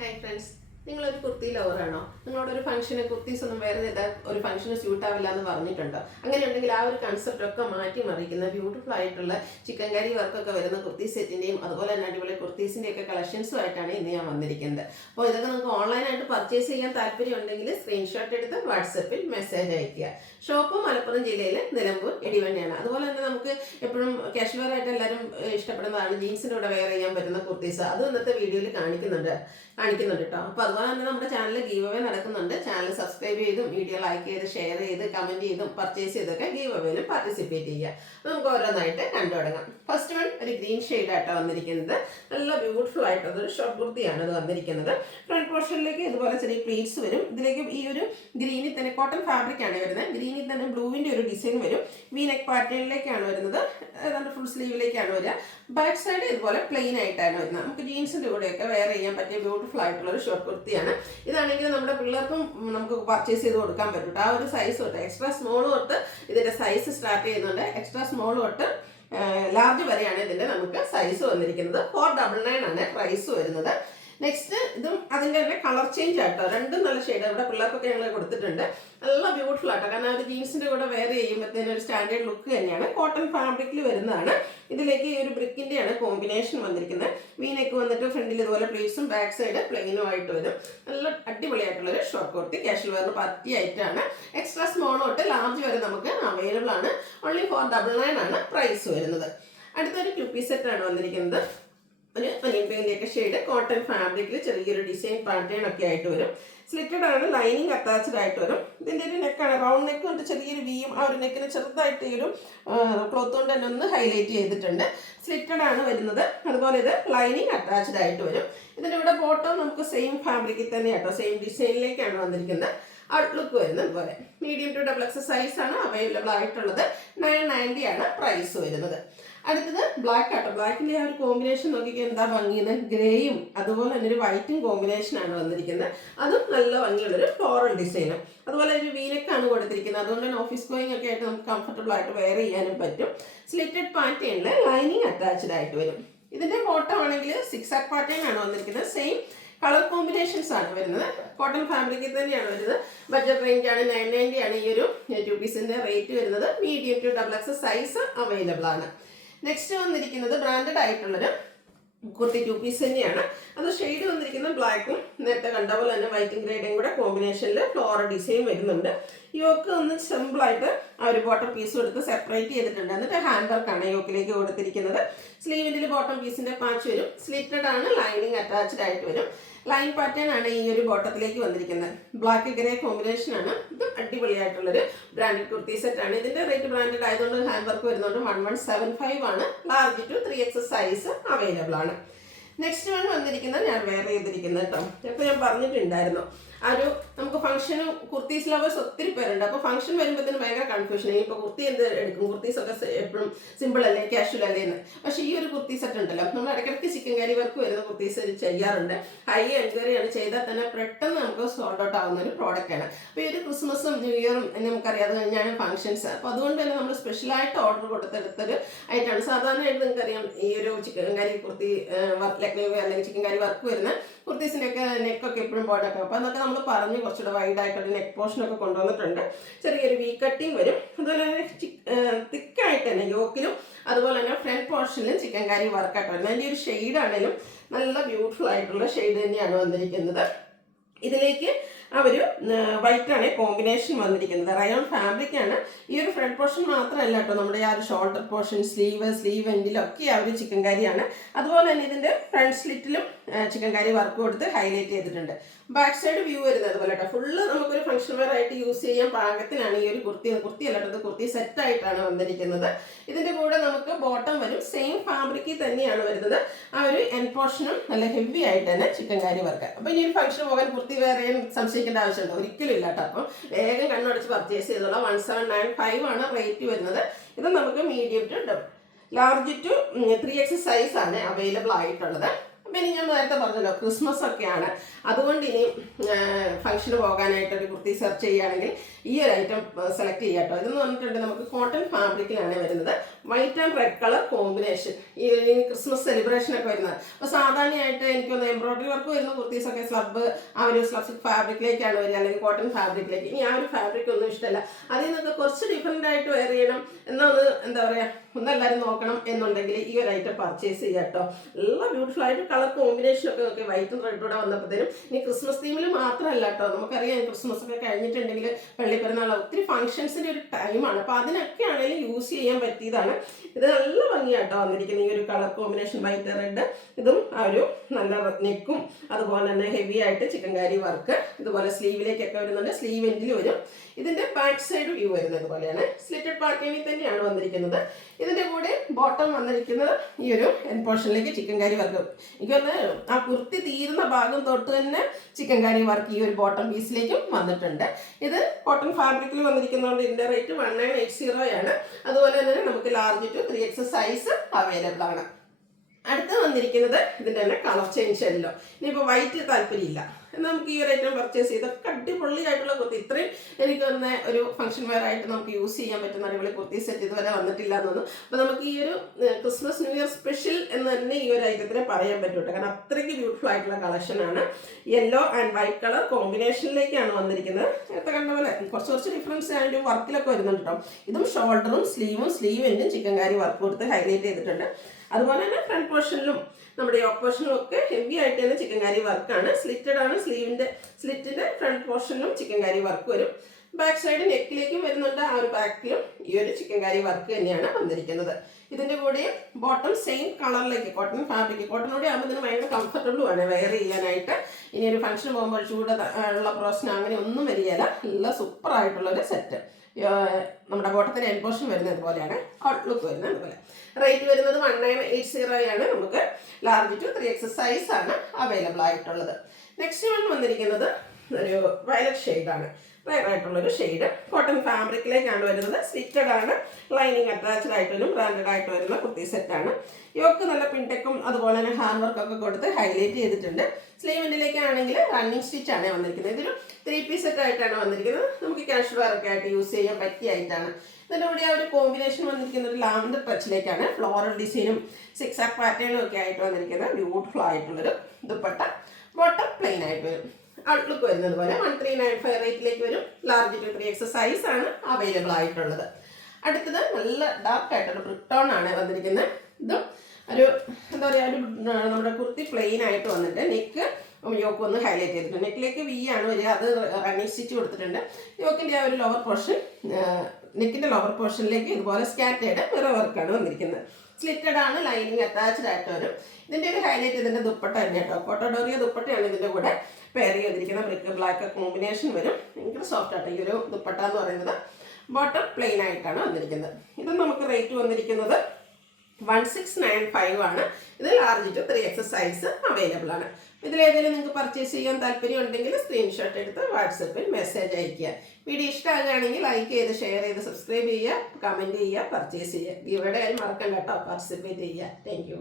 Hi friends, നിങ്ങളൊരു കുർത്തി ലവറാണോ? നിങ്ങളോടൊരു ഫംഗ്ഷന് കുർത്തീസ് ഒന്നും വേറെ ചെയ്താൽ ഒരു ഫംഗ്ഷന് സ്യൂട്ട് ആവില്ല എന്ന് പറഞ്ഞിട്ടുണ്ടോ? അങ്ങനെയുണ്ടെങ്കിൽ ആ ഒരു കൺസെപ്റ്റ് ഒക്കെ മാറ്റി മറിക്കുന്ന ബ്യൂട്ടിഫുൾ ആയിട്ടുള്ള ചിക്കൻ കറി വർക്കൊക്കെ വരുന്ന കുർത്തി സെറ്റിൻ്റെയും അതുപോലെ തന്നെ അടിപൊളി കുർത്തീസിൻ്റെ ഒക്കെ കളക്ഷൻസും ആയിട്ടാണ് ഇന്ന് ഞാൻ വന്നിരിക്കുന്നത്. അപ്പോൾ ഇതൊക്കെ നിങ്ങൾക്ക് ഓൺലൈനായിട്ട് പർച്ചേസ് ചെയ്യാൻ താല്പര്യം ഉണ്ടെങ്കിൽ സ്ക്രീൻഷോട്ട് എടുത്ത് വാട്സപ്പിൽ മെസ്സേജ് അയയ്ക്കുക. ഷോപ്പ് മലപ്പുറം ജില്ലയിൽ നിലമ്പൂർ എടിവണ്ണയാണ്. അതുപോലെ തന്നെ നമുക്ക് എപ്പോഴും കാഷ്വൽ ആയിട്ട് എല്ലാവരും ഇഷ്ടപ്പെടുന്നതാണ് ജീൻസിൻ്റെ കൂടെ വെയർ ചെയ്യാൻ പറ്റുന്ന കുർത്തീസ്. അത് ഇന്നത്തെ വീഡിയോയിൽ കാണിക്കുന്നുണ്ട് കേട്ടോ. അപ്പോൾ അതുപോലെ തന്നെ നമ്മുടെ ചാനലിൽ ഗീവ് അവേ നടക്കുന്നുണ്ട്. ചാനൽ സബ്സ്ക്രൈബ് ചെയ്തും വീഡിയോ ലൈക്ക് ചെയ്ത് ഷെയർ ചെയ്ത് കമൻറ്റ് ചെയ്തും പർച്ചേസ് ചെയ്തൊക്കെ ഗീവ് അവേയിലും പാർട്ടിസിപ്പേറ്റ് ചെയ്യുക. അപ്പോൾ നമുക്ക് ഓരോന്നായിട്ട് കണ്ടു തുടങ്ങാം. ഫസ്റ്റ് വൺ ഒരു ഗ്രീൻ ഷെയ്ഡായിട്ടാണ് വന്നിരിക്കുന്നത്. നല്ല ബ്യൂട്ടിഫുൾ ആയിട്ടൊരു ഷോർട്ട് കുർത്തിയാണ് ഇത് വന്നിരിക്കുന്നത്. ഫ്രണ്ട് പോർഷനിലേക്ക് ഇതുപോലെ ചെറിയ പ്ലീറ്റ്സ് വരും. ഇതിലേക്ക് ഈ ഒരു ഗ്രീനിൽ തന്നെ കോട്ടൺ ഫാബ്രിക് ആണ് വരുന്നത്. ഗ്രീനിൽ തന്നെ ബ്ലൂവിൻ്റെ ഒരു ഡിസൈൻ വരും. വി നെക്ക് പാറ്റേണിലേക്കാണ് വരുന്നത്. ഏതാണ്ട് ഫുൾ സ്ലീവിലേക്കാണ് വരിക. ബാക്ക് സൈഡ് ഇതുപോലെ പ്ലെയിൻ ആയിട്ടാണ് വരുന്നത്. നമുക്ക് ജീൻസിൻ്റെ കൂടെയൊക്കെ വെയർ ചെയ്യാൻ പറ്റിയ ബ്യൂട്ടിഫുൾ ആയിട്ടുള്ള ഒരു ഷോർട്ട് കുർത്തിയാണ്. ഇതാണെങ്കിൽ നമ്മുടെ പിള്ളേർക്കും നമുക്ക് പർച്ചേസ് ചെയ്ത് കൊടുക്കാൻ പറ്റും. ആ ഒരു സൈസ് തൊട്ട് എക്സ്ട്രാ സ്മോൾ തൊട്ട് ഇതിൻ്റെ സൈസ് സ്റ്റാർട്ട് ചെയ്യുന്നുണ്ട്. എക്സ്ട്രാ സ്മോൾ തൊട്ട് ലാർജ് വരെയാണ് ഇതിൻ്റെ നമുക്ക് സൈസ് വന്നിരിക്കുന്നത്. 499 ആണ് പ്രൈസ് വരുന്നത്. നെക്സ്റ്റ് ഇതും അതിൻ്റെ തന്നെ കളർ ചേഞ്ച് ആട്ടോ. രണ്ടും നല്ല ഷെയ്ഡ് ഇവിടെ പിള്ളേർക്കൊക്കെ ഞങ്ങൾ കൊടുത്തിട്ടുണ്ട്. നല്ല ബ്യൂട്ടിഫുൾ ആട്ടോ. കാരണം അത് ജീൻസിൻ്റെ കൂടെ വെയർ ചെയ്യുമ്പോഴത്തേനും ഒരു സ്റ്റാൻഡേർഡ് ലുക്ക് തന്നെയാണ്. കോട്ടൺ ഫാബ്രിക്കിൽ വരുന്നതാണ്. ഇതിലേക്ക് ഈ ഒരു ബ്രിക്കിൻ്റെയാണ് കോമ്പിനേഷൻ വന്നിരിക്കുന്നത്. വീനെക്ക് വന്നിട്ട് ഫ്രണ്ടിൽ ഇതുപോലെ പ്ലീറ്റ്സും ബാക്ക് സൈഡ് പ്ലെയിനും ആയിട്ട് വരും. നല്ല അടിപൊളിയായിട്ടുള്ളൊരു ഷോർട്ട് കുർത്തി കാഷ്വൽ വെയറിന് പറ്റിയ ഐറ്റാണ്. എക്സ്ട്രാ സ്മോൾ തൊട്ട് ലാർജ് വരെ നമുക്ക് അവൈലബിൾ ആണ്. ഓൺലി 499 ആണ് പ്രൈസ് വരുന്നത്. അടുത്തൊരു 2 പീസ് സെറ്റാണ് വന്നിരിക്കുന്നത്. ഒരു ഒനിയൻ പെയിൻ്റെയൊക്കെ ഷെയ്ഡ് കോട്ടൺ ഫാബ്രിക്കിൽ ചെറിയൊരു ഡിസൈൻ പാറ്റേൺ ഒക്കെ ആയിട്ട് വരും. സ്ലിറ്റഡ് ആണ്, ലൈനിങ് അറ്റാച്ച്ഡ് ആയിട്ട് വരും. ഇതിൻ്റെ ഒരു നെക്കാണ് റൗണ്ട് നെക്ക് കൊണ്ട് ചെറിയൊരു വീയും ആ ഒരു നെക്കിന് ചെറുതായിട്ട് ഈ ഒരു ക്ലോത്ത് കൊണ്ട് തന്നെ ഒന്ന് ഹൈലൈറ്റ് ചെയ്തിട്ടുണ്ട്. സ്ലിറ്റഡ് ആണ് വരുന്നത്. അതുപോലെ ഇത് ലൈനിങ് അറ്റാച്ച്ഡ് ആയിട്ട് വരും. ഇതിൻ്റെ ഇവിടെ ബോട്ടം നമുക്ക് സെയിം ഫാബ്രിക്കിൽ തന്നെ കേട്ടോ, സെയിം ഡിസൈനിലേക്കാണ് വന്നിരിക്കുന്നത്. ഔട്ട്ലുക്ക് വരുന്നത് പോലെ medium to double X size ആണ് അവൈലബിൾ ആയിട്ടുള്ളത്. 990 ആണ് പ്രൈസ് വരുന്നത്. അടുത്തത് ബ്ലാക്ക് ആട്ടോ. ബ്ലാക്കിൻ്റെ ആ ഒരു കോമ്പിനേഷൻ നോക്കിക്കാൻ എന്താ ഭംഗിയെന്ന്. ഗ്രേയും അതുപോലെ തന്നെ ഒരു വൈറ്റും കോമ്പിനേഷനാണ് വന്നിരിക്കുന്നത്. അതും നല്ല ഭംഗിയുള്ളൊരു ഫ്ലോറൽ ഡിസൈനും. അതുപോലെ ഒരു വീനക്കാണ് കൊടുത്തിരിക്കുന്നത്. അതുകൊണ്ട് തന്നെ ഓഫീസ് ഗോയിങ് ഒക്കെ ആയിട്ട് നമുക്ക് കംഫർട്ടബിൾ ആയിട്ട് വെയർ ചെയ്യാനും പറ്റും. സ്ലിറ്റഡ് പാറ്റേണിൽ ലൈനിങ് അറ്റാച്ച്ഡ് ആയിട്ട് വരും. ഇതിൻ്റെ ബോട്ടം ആണെങ്കിൽ 6 ആക്ക് പാറ്റേൺ ആണ് വന്നിരിക്കുന്നത്. സെയിം കളർ കോമ്പിനേഷൻസ് ആണ് വരുന്നത്. കോട്ടൺ ഫാബ്രിക്കിൽ തന്നെയാണ് വരുന്നത്. ബഡ്ജറ്റ് റേഞ്ച് ആണ്. 990 ആണ് ഈ ഒരു 2 പീസിൻ്റെ റേറ്റ് വരുന്നത്. Medium to double X size available ആണ്. നെക്സ്റ്റ് വന്നിരിക്കുന്നത് ബ്രാൻഡഡ് ആയിട്ടുള്ളൊരു കുർത്തി 2 പീസ് തന്നെയാണ്. അത് ഷെയ്ഡ് വന്നിരിക്കുന്നത് ബ്ലാക്കും നേരത്തെ കണ്ട പോലെ തന്നെ വൈറ്റും ഗ്രേഡും കൂടെ കോമ്പിനേഷനിൽ ഫ്ലോറൽ ഡിസൈൻ വരുന്നുണ്ട്. യോക്ക് ഒന്ന് സിമ്പിളായിട്ട് ആ ഒരു ബോട്ടം പീസ് കൊടുത്ത് സെപ്പറേറ്റ് ചെയ്തിട്ടുണ്ട്. എന്നിട്ട് ഹാൻഡ് വർക്കാണ് യോക്കിലേക്ക് കൊടുത്തിരിക്കുന്നത്. സ്ലീവിൻ്റെ ബോട്ടം പീസിൻ്റെ പാച്ച് വരും. സ്ലിറ്റഡ് ആണ്, ലൈനിങ് അറ്റാച്ച്ഡ് ആയിട്ട് വരും. ലൈൻ പാറ്റേൺ ആണ് ഈ ഒരു ബോട്ടത്തിലേക്ക് വന്നിരിക്കുന്നത്. ബ്ലാക്ക് ഗ്രേ കോമ്പിനേഷൻ ആണ്. ഇത് അടിപൊളിയായിട്ടുള്ളൊരു ബ്രാൻഡഡ് കുർത്തി സെറ്റ് ആണ്. ഇതിൻ്റെ റേറ്റ് ബ്രാൻഡഡ് ആയതുകൊണ്ട് ഹാൻഡ് വർക്ക് വരുന്നുണ്ട്. 1175 ആണ്. Large to 3X size available ആണ്. നെക്സ്റ്റ് വൺ വന്നിരിക്കുന്നത് ഞാൻ വെയർ ചെയ്തിരിക്കുന്നത് കേട്ടോ. അപ്പോൾ ഞാൻ പറഞ്ഞിട്ടുണ്ടായിരുന്നു ആ ഒരു നമുക്ക് ഫംഗ്ഷനും കുർത്തീസ് ലവേഴ്സ് ഒത്തിരി പേരുണ്ട്. അപ്പോൾ ഫംഗ്ഷൻ വരുമ്പോഴത്തേനും ഭയങ്കര കൺഫ്യൂഷൻ. ഇപ്പോൾ കുർത്തി എന്ത് എടുക്കും, കുർത്തീസൊക്കെ എപ്പോഴും സിമ്പിൾ അല്ലേ കാഷ്വൽ അല്ലേ എന്ന്. പക്ഷേ ഈ ഒരു കുർത്തി സെറ്റ് ഉണ്ടല്ലോ, നമ്മൾ ഇടയ്ക്കിടയ്ക്ക് ചിക്കൻ കറി വർക്ക് വരുന്ന കുർത്തീസ് ചെയ്യാറുണ്ട്. ഹൈ എൻക്വയറിയാണ് ചെയ്താൽ തന്നെ പെട്ടെന്ന് നമുക്ക് സോൾഡ് ഔട്ട് ആവുന്ന ഒരു പ്രോഡക്റ്റാണ്. അപ്പോൾ ഈ ഒരു ക്രിസ്മസും ന്യൂ ഇയറും നമുക്കറിയാം, അത് കഴിഞ്ഞാണ് ഫംഗ്ഷൻസ്. അപ്പോൾ അതുകൊണ്ട് തന്നെ നമ്മൾ സ്പെഷ്യലായിട്ട് ഓർഡർ കൊടുത്തെടുത്തൊരു ഐറ്റമാണ്. സാധാരണയായിട്ട് നിങ്ങൾക്കറിയാം ഈ ഒരു ചിക്കൻ കറി കുർത്തി ലക്നൗ അല്ലെങ്കിൽ ചിക്കൻ കറി വർക്ക് വരുന്ന കുർത്തീസിൻ്റെയൊക്കെ നെക്കൊക്കെ എപ്പോഴും പോയിട്ടൊക്കെ. അപ്പോൾ അതൊക്കെ നമ്മൾ പറഞ്ഞ് കുറച്ചുകൂടെ വൈഡായിട്ടൊരു നെക്ക് പോർഷനൊക്കെ കൊണ്ടുവന്നിട്ടുണ്ട്. ചെറിയൊരു വി കട്ടിങ് വരും. അതുപോലെ തന്നെ തിക്കായിട്ട് തന്നെ യോക്കിലും അതുപോലെ തന്നെ ഫ്രണ്ട് പോർഷനിലും ചിക്കൻ കറി വർക്കായിട്ട് വരുന്നത്. അതിൻ്റെ ഒരു ഷെയ്ഡാണെങ്കിലും നല്ല ബ്യൂട്ടിഫുൾ ആയിട്ടുള്ള ഷെയ്ഡ് തന്നെയാണ് വന്നിരിക്കുന്നത്. ഇതിലേക്ക് ആ ഒരു വൈറ്റാണ് കോമ്പിനേഷൻ വന്നിരിക്കുന്നത്. റയോൺ ഫാബ്രിക് ആണ്. ഈ ഒരു ഫ്രണ്ട് പോർഷൻ മാത്രമല്ല കേട്ടോ, നമ്മുടെ ആ ഒരു ഷോൾഡർ പോർഷൻ, സ്ലീവ് എൻഡിലും ഒക്കെ ആ ഒരു ചിക്കൻ കറിയാണ്. അതുപോലെ തന്നെ ഇതിൻ്റെ ഫ്രണ്ട് സ്ലിറ്റിലും ചിക്കൻ കറി വർക്ക് കൊടുത്ത് ഹൈലൈറ്റ് ചെയ്തിട്ടുണ്ട്. ബാക്ക് സൈഡ് വ്യൂ വരുന്നത് പോലെ കേട്ടോ. ഫുള്ള് നമുക്കൊരു ഫംഗ്ഷൻ വെയർ ആയിട്ട് യൂസ് ചെയ്യാൻ പാകത്തിനാണ് ഈ ഒരു കുർത്തി അല്ലാട്ടത് കുർത്തി സെറ്റായിട്ടാണ് വന്നിരിക്കുന്നത്. ഇതിൻ്റെ കൂടെ നമുക്ക് ബോട്ടം വരും. സെയിം ഫാബ്രിക്കിൽ തന്നെയാണ് വരുന്നത്. ആ ഒരു എൻഡ് പോർഷനും നല്ല ഹെവി ആയിട്ട് തന്നെ ചിക്കൻ കറി വർക്ക്. അപ്പോൾ ഈ ഒരു ഫംഗ്ഷൻ പോകാൻ കുർത്തി വേറെ സംശയിക്കേണ്ട ആവശ്യമുണ്ടോ? ഒരിക്കലും ഇല്ല കേട്ടോ. അപ്പം വേഗം കണ്ണടച്ച് പർച്ചേസ് ചെയ്തോളാം. 1795 ആണ് റേറ്റ് വരുന്നത്. ഇത് നമുക്ക് medium to large to 3X size ആണ് അവൈലബിൾ ആയിട്ടുള്ളത്. ഇപ്പം ഇനി ഞാൻ നേരത്തെ പറഞ്ഞല്ലോ ക്രിസ്മസ് ഒക്കെയാണ്, അതുകൊണ്ട് ഇനി ഫംഗ്ഷന് പോകാനായിട്ടൊരു കുർത്തി സെർച്ച് ചെയ്യുകയാണെങ്കിൽ ഈ ഒരു ഐറ്റം സെലക്ട് ചെയ്യാം കേട്ടോ. ഇതെന്ന് പറഞ്ഞിട്ടുണ്ടെങ്കിൽ നമുക്ക് കോട്ടൺ ഫാബ്രിക്കിലാണ് വരുന്നത്, white and red colour combination. ഈ ക്രിസ്മസ് സെലിബ്രേഷൻ ഒക്കെ വരുന്നത്. അപ്പോൾ സാധാരണയായിട്ട് എനിക്കൊന്ന് എംബ്രോയിഡറി വർക്ക് വരുന്ന കുർത്തീസൊക്കെ സ്ലബ് ആ ഒരു സ്ലബ് ഫാബ്രിക്കിലേക്കാണ് വരിക, അല്ലെങ്കിൽ കോട്ടൺ ഫാബ്രിക്കിലേക്ക്. ഇനി ആ ഒരു ഫാബ്രിക് ഒന്നും ഇഷ്ടമല്ല, അതിൽ നിന്നൊക്കെ കുറച്ച് ഡിഫറെൻ്റ് ആയിട്ട് വെയർ ചെയ്യണം എന്നൊന്ന് എന്താ പറയുക ഒന്നെല്ലാവരും നോക്കണം എന്നുണ്ടെങ്കിൽ ഈ ഒരു ഐറ്റം പർച്ചേസ് ചെയ്യുക കേട്ടോ. നല്ല ബ്യൂട്ടിഫുൾ ആയിട്ട് കളർ കോമ്പിനേഷനൊക്കെ നോക്കി വൈറ്റും റെഡൂടെ വന്നപ്പോഴത്തേനും. ഇനി ക്രിസ്മസ് തീമിൽ മാത്രമല്ല കേട്ടോ, നമുക്കറിയാം ക്രിസ്മസ് ഒക്കെ കഴിഞ്ഞിട്ടുണ്ടെങ്കിൽ പള്ളിപ്പെരുന്നാൾ ഒത്തിരി ഫംഗ്ഷൻസിൻ്റെ ഒരു ടൈമാണ്, അപ്പോൾ അതിനൊക്കെ ആണെങ്കിലും യൂസ് ചെയ്യാൻ പറ്റിയതാണ്. ഇത് നല്ല ഭംഗിയാട്ടോ വന്നിരിക്കുന്ന ഈ ഒരു കളർ കോമ്പിനേഷൻ വൈറ്റ് റെഡ്. ഇതും ആ ഒരു നല്ല നെക്കും അതുപോലെ തന്നെ ഹെവി ആയിട്ട് ചിക്കൻകാരി വർക്ക്. ഇതുപോലെ സ്ലീവിലേക്കൊക്കെ വരുന്നുണ്ട്, സ്ലീവ് എൻഡിൽ വരും. ഇതിൻ്റെ ബാക്ക് സൈഡ് വ്യൂ വരുന്നത് പോലെയാണ്, സ്ലിറ്റഡ് പാറ്റേണിൽ തന്നെയാണ് വന്നിരിക്കുന്നത്. ഇതിൻ്റെ കൂടെ ബോട്ടം വന്നിരിക്കുന്നത് ഈ ഒരു എൻ പോർഷനിലേക്ക് ചിക്കൻകാരി വർക്ക്. എനിക്കൊന്ന് ആ കുർത്തി തീരുന്ന ഭാഗം തൊട്ട് തന്നെ ചിക്കൻകാരി വർക്ക് ഈ ഒരു ബോട്ടം പീസിലേക്കും വന്നിട്ടുണ്ട്. ഇത് കോട്ടൺ ഫാബ്രിക്കിൽ വന്നിരിക്കുന്നതുകൊണ്ട് ഇതിൻ്റെ റേറ്റ് 1980 ആണ്. അതുപോലെ തന്നെ നമുക്ക് large to 3X size available ആണ്. അടുത്ത് വന്നിരിക്കുന്നത് ഇതിൻ്റെ തന്നെ കളർ ചേഞ്ച് അല്ലോ. ഇനിയിപ്പോൾ വൈറ്റ് താല്പര്യമില്ല എന്നാൽ നമുക്ക് ഈ ഒരു ഐറ്റം പർച്ചേസ് ചെയ്തൊക്കെ അടിപൊളിയായിട്ടുള്ള കുർത്തി. ഇത്രയും എനിക്ക് തന്നെ ഒരു ഫംഗ്ഷൻ വെയർ ആയിട്ട് നമുക്ക് യൂസ് ചെയ്യാൻ പറ്റുന്ന അടിപൊളി കുർത്തി സെറ്റ് ഇതുവരെ വന്നിട്ടില്ല എന്ന് തോന്നുന്നു. അപ്പോൾ നമുക്ക് ഈ ഒരു ക്രിസ്മസ് ന്യൂ ഇയർ സ്പെഷ്യൽ എന്ന് തന്നെ ഈ ഒരു ഐറ്റത്തിനെ പറയാൻ പറ്റും കേട്ടോ, കാരണം അത്രയ്ക്ക് ബ്യൂട്ടിഫുൾ ആയിട്ടുള്ള കളക്ഷനാണ്. യെല്ലോ ആൻഡ് വൈറ്റ് കളർ കോമ്പിനേഷനിലേക്കാണ് വന്നിരിക്കുന്നത്. നേരത്തെ കണ്ട പോലെ കുറച്ച് ഡിഫറൻസ് അതിൻ്റെ വർക്കിലൊക്കെ വരുന്നുണ്ട് കേട്ടോ. ഇതും ഷോൾഡറും സ്ലീവ് എൻഡും ചിക്കൻകാരി വർക്ക് കൊടുത്ത് ഹൈലൈറ്റ് ചെയ്തിട്ടുണ്ട്. അതുപോലെ തന്നെ ഫ്രണ്ട് പോർഷനിലും നമ്മുടെ യോക്ക് പോർഷനിലും ഒക്കെ ഹെവി ആയിട്ട് തന്നെ ചിക്കൻകാരി വർക്കാണ്. സ്ലിറ്റഡ് ആണ്, സ്ലിറ്റിൻ്റെ ഫ്രണ്ട് പോർഷനിലും ചിക്കൻകാരി വർക്ക് വരും. ബാക്ക് സൈഡ് നെക്കിലേക്കും വരുന്നുണ്ട്, ആ ഒരു ബാക്കിലും ഈ ഒരു ചിക്കൻകാരി വർക്ക് തന്നെയാണ് വന്നിരിക്കുന്നത്. ഇതിൻ്റെ കൂടെ ബോട്ടം സെയിം കളറിലേക്ക് കോട്ടൺ ഫാബ്രിക്, കോട്ടനോടെ ആകുമ്പോൾ ഇതിന് ഭയങ്കര കംഫർട്ടബിളും ആണ് വെയർ ചെയ്യാനായിട്ട്. ഇനി ഒരു ഫംഗ്ഷൻ പോകുമ്പോൾ ചൂട് ഉള്ള പ്രശ്നം അങ്ങനെ ഒന്നും വരികയില്ല. നല്ല സൂപ്പറായിട്ടുള്ളൊരു സെറ്റ്. നമ്മുടെ ബോട്ടത്തിന് എൻ പോർഷൻ വരുന്നത് പോലെയാണ്, ഔട്ട്ലുക്ക് വരുന്നത് അതുപോലെ. റേറ്റ് വരുന്നത് 1980 ആണ്. നമുക്ക് ലാർജ് ടു 3X സൈസ് ആണ് അവൈലബിൾ ആയിട്ടുള്ളത്. നെക്സ്റ്റ് വൺ വന്നിരിക്കുന്നത് ഒരു വയലറ്റ് ഷെയ്ഡാണ്, റയർ ആയിട്ടുള്ളൊരു ഷെയ്ഡ്. കോട്ടൺ ഫാബ്രിക്കിലേക്കാണ് വരുന്നത്, സ്റ്റിറ്റഡ് ആണ്, ലൈനിങ് അറ്റാച്ച്ഡ് ആയിട്ട് വരും, ബ്രാൻഡഡ് ആയിട്ട് വരുന്ന കുർത്തി സെറ്റാണ്. യോക്ക് നല്ല പിൻടെക്കും അതുപോലെ തന്നെ ഹാൻഡ് വർക്കൊക്കെ കൊടുത്ത് ഹൈലൈറ്റ് ചെയ്തിട്ടുണ്ട്. സ്ലീവിൻ്റിലേക്കാണെങ്കിൽ റണ്ണിങ് സ്റ്റിച്ച് ആണ് വന്നിരിക്കുന്നത്. ഇതൊരു 3 പീസ് സെറ്റ് ആയിട്ടാണ് വന്നിരിക്കുന്നത്. നമുക്ക് ക്യാഷ് വെയർ ഒക്കെ ആയിട്ട് യൂസ് ചെയ്യാൻ പറ്റിയായിട്ടാണ്. ഇതിൻ്റെ കൂടെ ആ ഒരു കോമ്പിനേഷൻ വന്നിരിക്കുന്ന ഒരു ലാവൻഡർ ടച്ചിലേക്കാണ്, ഫ്ലോറൽ ഡിസൈനും സിക്സാക് പാറ്റേണും ഒക്കെ ആയിട്ട് വന്നിരിക്കുന്നത്. ബ്യൂട്ടിഫുൾ ആയിട്ടുള്ളൊരു ദുപ്പട്ട. ബോട്ടം പ്ലെയിൻ ആയിട്ട് വരും. ഔട്ട്ലുക്ക് വരുന്നത് പോലെ 1395 റേറ്റിലേക്ക് വരും. ലാർജ് ടു 3X സൈസ് ആണ് അവൈലബിൾ ആയിട്ടുള്ളത്. അടുത്തത് നല്ല ഡാർക്ക് ആയിട്ടുള്ള ബ്രിട്ടോൺ ആണ് വന്നിരിക്കുന്നത്. ഇതും ഒരു എന്താ പറയുക, ഒരു നമ്മുടെ കുർത്തി പ്ലെയിൻ ആയിട്ട് വന്നിട്ട് നെക്ക് യോക്ക് ഒന്ന് ഹൈലൈറ്റ് ചെയ്തിട്ടുണ്ട്. നെക്കിലേക്ക് വി ആണ് വരിക, അത് റണ്ണിങ് സ്റ്റിച്ച് കൊടുത്തിട്ടുണ്ട്. യോക്കിൻ്റെ ആ ഒരു ലോവർ പോർഷൻ, നെക്കിൻ്റെ ലോവർ പോർഷനിലേക്ക് ഇതുപോലെ സ്കാറ്റേഡ് മിറർ വർക്കാണ് വന്നിരിക്കുന്നത്. സ്ലിറ്റഡ് ആണ്, ലൈനിങ് അറ്റാച്ച്ഡ് ആയിട്ട് വരും. ഇതിൻ്റെ ഒരു ഹൈലൈറ്റ് ഇതിൻ്റെ ദുപ്പട്ട തന്നെ കേട്ടോ, കോട്ടോഡോറിയ ദുപ്പട്ടയാണ് ഇതിൻ്റെ കൂടെ പെയർ ചെയ്തിരിക്കുന്ന. ബ്രിക്ക് ബ്ലാക്ക് കോമ്പിനേഷൻ വരും. ഭയങ്കര സോഫ്റ്റ് ആട്ടോ ഈ ഒരു ദുപ്പട്ട എന്ന് പറയുന്നത്. ബോട്ടം പ്ലെയിൻ ആയിട്ടാണ് വന്നിരിക്കുന്നത്. ഇത് നമുക്ക് റേറ്റ് വന്നിരിക്കുന്നത് 1695 ആണ്. ഇത് large to 3X size available ആണ്. ഇതിലേതെങ്കിലും നിങ്ങൾക്ക് പർച്ചേസ് ചെയ്യാൻ താല്പര്യം ഉണ്ടെങ്കിൽ സ്ക്രീൻഷോട്ട് എടുത്ത് വാട്സപ്പിൽ മെസ്സേജ് അയയ്ക്കുക. വീഡിയോ ഇഷ്ടമാകുകയാണെങ്കിൽ ലൈക്ക് ചെയ്ത് ഷെയർ ചെയ്ത് സബ്സ്ക്രൈബ് ചെയ്യുക, കമൻറ്റ് ചെയ്യുക, പർച്ചേസ് ചെയ്യുക. ഇവിടെ മറക്കണ്ട കേട്ടോ, പാർട്ടിസിപ്പേറ്റ് ചെയ്യുക. Thank you.